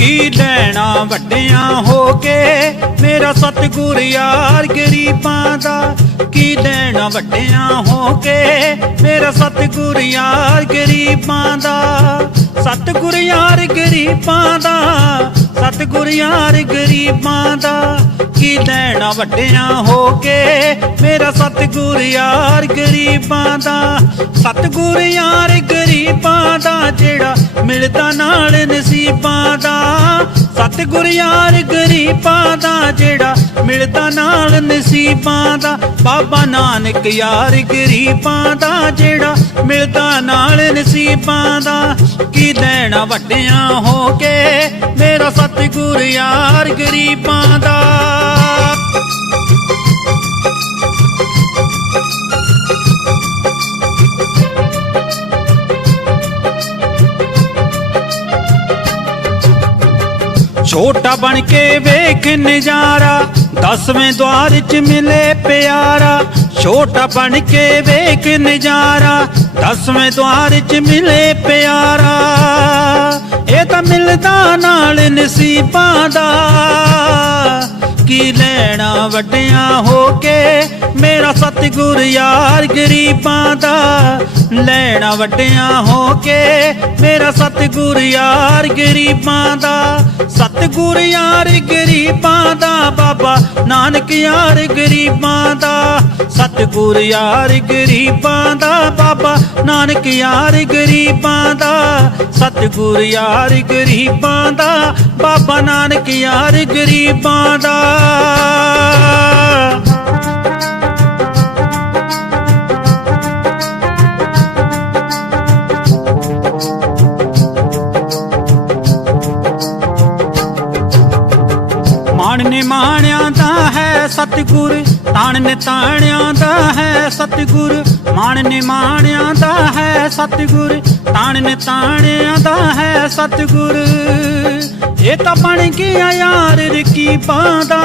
ਕੀ ਲੈਣਾ ਵੱਡਿਆਂ ਹੋ ਕੇ? ਮੇਰਾ ਸਤਿਗੁਰ ਯਾਰ ਗਰੀਬਾਂ ਦਾ ਕੀ ਲੈਣਾ ਵੱਡਿਆਂ ਹੋ ਕੇ? ਮੇਰਾ ਸਤਿਗੁਰ ਯਾਰ ਗਰੀਬਾਂ ਦਾ, ਸਤਿਗੁਰ ਯਾਰ ਗਰੀਬਾਂ ਦਾ, ਸਤਿਗੁਰ ਯਾਰ ਗਰੀਬਾਂ ਦਾ ਕੀ ਲੈਣਾ ਵੱਡਿਆਂ ਹੋ ਕੇ? ਮੇਰਾ ਸਤਿਗੁਰ ਯਾਰ ਗਰੀਬਾਂ ਦਾ, ਸਤਿਗੁਰ ਯਾਰ ਮਿਲਦਾ ਨਾਲ ਨਸੀਬਾਂ ਦਾ। ਸਤਿਗੁਰ ਯਾਰ ਗਰੀਬਾਂ ਦਾ ਜਿਹੜਾ ਮਿਲਦਾ ਨਾਲ ਨਸੀਬਾਂ ਦਾ। ਬਾਬਾ ਨਾਨਕ ਯਾਰ ਗਰੀਬਾਂ ਦਾ ਜਿਹੜਾ ਮਿਲਦਾ ਨਾਲ ਨਸੀਬਾਂ ਦਾ। ਕੀ ਲੈਣਾ ਵੱਡਿਆਂ ਹੋ ਕੇ ਮੇਰਾ ਸਤਿਗੁਰ ਯਾਰ ਗਰੀਬਾਂ ਦਾ। ਛੋਟਾ ਬਣ ਕੇ ਵੇਖ ਨਜ਼ਾਰਾ, ਦਸਵੇਂ ਦਵਾਰ ਚ ਮਿਲੇ ਪਿਆਰਾ। ਛੋਟਾ ਬਣ ਕੇ ਵੇਖ ਨਜ਼ਾਰਾ, ਦਸਵੇਂ ਦਵਾਰ ਚ ਮਿਲੇ ਪਿਆਰਾ। ਇਹ ਤਾਂ ਮਿਲਦਾ ਨਾਲ ਨਸੀਬਾਂ ਦਾ। ਕੀ ਲੈਣਾ ਵੱਡਿਆਂ ਹੋ ਕੇ, ਮੇਰਾ ਸਤਿਗੁਰ ਯਾਰ ਗਰੀਬਾਂ ਦਾ। ਲੈਣਾ ਵੱਡਿਆਂ ਹੋ ਕੇ, ਮੇਰਾ ਸਤਿਗੁਰ ਯਾਰ ਗਰੀਬਾਂ ਦਾ। ਸਤਿਗੁਰ ਯਾਰ ਗਰੀਬਾਂ ਦਾ ਬਾਬਾ। ਨਾਨਕ ਯਾਰ ਗਰੀਬਾਂ ਦਾ। ਸਤਿਗੁਰ ਯਾਰ ਗਰੀਬਾਂ ਦਾ ਬਾਬਾ। ਨਾਨਕ ਯਾਰ ਗਰੀਬਾਂ ਦਾ। ਸਤਿਗੁਰ ਯਾਰ ਗਰੀਬਾਂ ਦਾ ਬਾਬਾ। ਨਾਨਕ ਯਾਰ ਗਰੀਬਾਂ ਦਾ। ਮਾਣ ਨੇ ਦਾ ਹੈ ਸਤਿਗੁਰ, ਤਾਣ ਨਿਤਾਣਿਆ ਦਾ ਹੈ ਸਤਿਗੁਰ, ਮਾਣ ਨੇ ਦਾ ਹੈ ਸਤਿਗੁਰ, ਤਾਣ ਨਿਤਾਣਿਆ ਦਾ ਹੈ ਸਤਿਗੁਰ। ਇਹ ਤਾਂ ਬਣ ਗਿਆ ਯਾਰ ਰਕੀਬਾਂ ਦਾ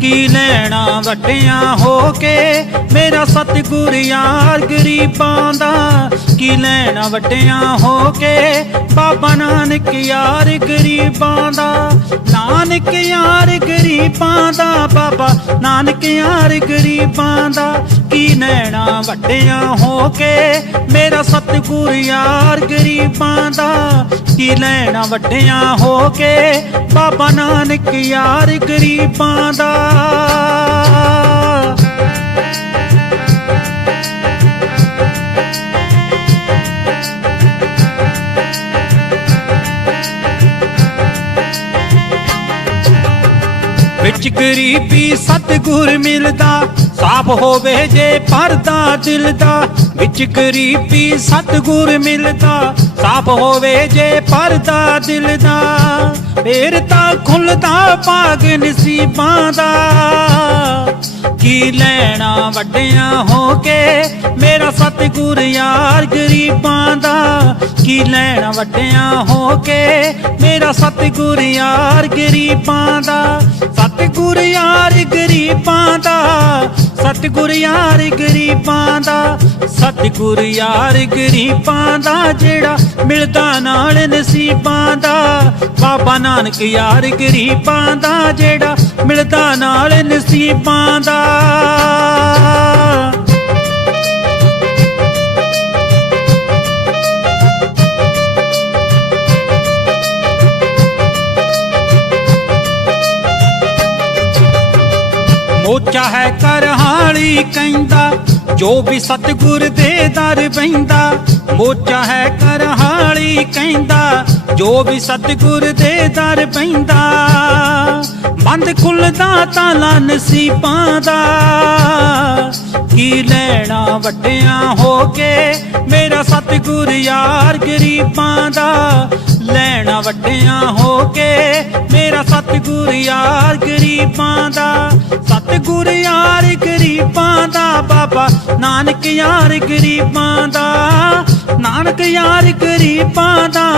ਕੀ ਲੈਣਾ ਵੱਡਿਆਂ ਹੋ ਕੇ, ਮੇਰਾ ਸਤਿਗੁਰ ਯਾਰ ਗਰੀਬਾਂ ਦਾ। ਕੀ ਲੈਣਾ ਵੱਡਿਆਂ ਹੋ ਕੇ, ਬਾਬਾ ਨਾਨਕ ਯਾਰ ਗਰੀਬਾਂ ਦਾ। ਨਾਨਕ ਯਾਰ ਗਰੀਬਾਂ ਦਾ ਬਾਬਾ, ਨਾਨਕ ਯਾਰ ਗਰੀਬਾਂ ਦਾ ਕੀ ਲੈਣਾ ਵੱਡਿਆਂ ਹੋ ਕੇ? ਮੇਰਾ ਸਤਿਗੁਰ ਯਾਰ ਗਰੀਬਾਂ ਦਾ ਕੀ ਲੈਣਾ ਵੱਡਿਆਂ ਹੋ ਕੇ? ਬਾਬਾ ਨਾਨਕ ਯਾਰ ਗਰੀਬਾਂ ਦਾ ਵਿੱਚ ਗਰੀਬੀ ਸਤਿਗੁਰ ਮਿਲਦਾ, ਸਾਫ਼ ਹੋਵੇ ਜੇ ਪਰਦਾ ਦਿਲ ਦਾ ਵਿੱਚ ਗਰੀਬੀ ਸਤਿਗੁਰ ਮਿਲਦਾ, ਸਾਫ਼ ਹੋਵੇ ਜੇ ਪਰਦਾ ਦਿਲ ਦਾ ਫੇਰ ਤਾਂ ਖੁੱਲਦਾ ਭਾਗ ਨਸੀਬਾਂ ਦਾ। ਕੀ ਲੈਣਾ ਵੱਡਿਆਂ ਹੋ ਕੇ? ਮੇਰਾ ਸਤਿਗੁਰ ਯਾਰ ਗਰੀਬਾਂ ਦਾ। ਕੀ ਲੈਣਾ ਵੱਡਿਆਂ ਹੋ ਕੇ? ਮੇਰਾ ਸਤਿਗੁਰ ਯਾਰ ਗਰੀਬਾਂ ਦਾ। ਸਤਿਗੁਰ ਯਾਰ ਗਰੀਬਾਂ ਦਾ, ਸਤਿਗੁਰ ਯਾਰ ਗਰੀਬਾਂ ਦਾ, ਸਤਿਗੁਰ ਯਾਰ ਗਰੀਬਾਂ ਦਾ ਜਿਹੜਾ ਮਿਲਦਾ ਨਾਲ ਨਸੀਬਾਂ ਦਾ, ਬਾਬਾ ਨਾਨਕ ਯਾਰ ਗਰੀਬਾਂ ਦਾ ਜਿਹੜਾ ਮਿਲਦਾ ਨਾਲ ਨਸੀਬਾਂ ਦਾ। ਮੋਚਾ ਹੈ ਕਰਹਾਲੀ ਕਹਿੰਦਾ, ਜੋ ਵੀ ਸਤਿਗੁਰ ਦੇ ਦਰ ਬੈਂਦਾ ਮੋਚਾ ਹੈ ਕਰਹਾਲੀ ਕਹਿੰਦਾ, ਜੋ ਵੀ ਸਤਿਗੁਰ ਦੇ ਦਰ ਬੈਂਦਾ ਬੰਦ ਖੁੱਲਦਾ ਤਾਲਾ ਨਸੀਬਾਂ ਦਾ, ਕੀ ਲੈਣਾ ਵੱਡਿਆਂ ਹੋ ਕੇ, ਮੇਰਾ ਸਤਿਗੁਰ ਯਾਰ ਗਰੀਬਾਂ ਦਾ। ਲੈਣਾ ਵੱਡਿਆਂ ਹੋ ਕੇ ਮੇਰਾ ਸਤਿਗੁਰ ਯਾਰ ਗਰੀਬਾਂ ਦਾ। ਸਤਿਗੁਰ ਯਾਰ ਗਰੀਬਾਂ ਦਾ ਬਾਬਾ। ਨਾਨਕ ਯਾਰ ਗਰੀਬਾਂ ਦਾ। ਨਾਨਕ ਯਾਰ ਗਰੀਬਾਂ ਦਾ।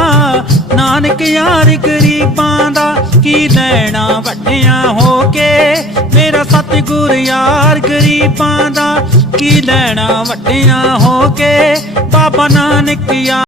ਨਾਨਕ ਯਾਰ ਗਰੀਬਾਂ ਦਾ। ਕੀ ਲੈਣਾ ਵੱਡਿਆਂ ਹੋ ਕੇ? ਮੇਰਾ ਸਤਿਗੁਰ ਯਾਰ ਗਰੀਬਾਂ ਦਾ। ਕੀ ਲੈਣਾ ਵੱਡਿਆਂ ਹੋ ਕੇ? ਬਾਬਾ ਨਾਨਕ ਯਾਰ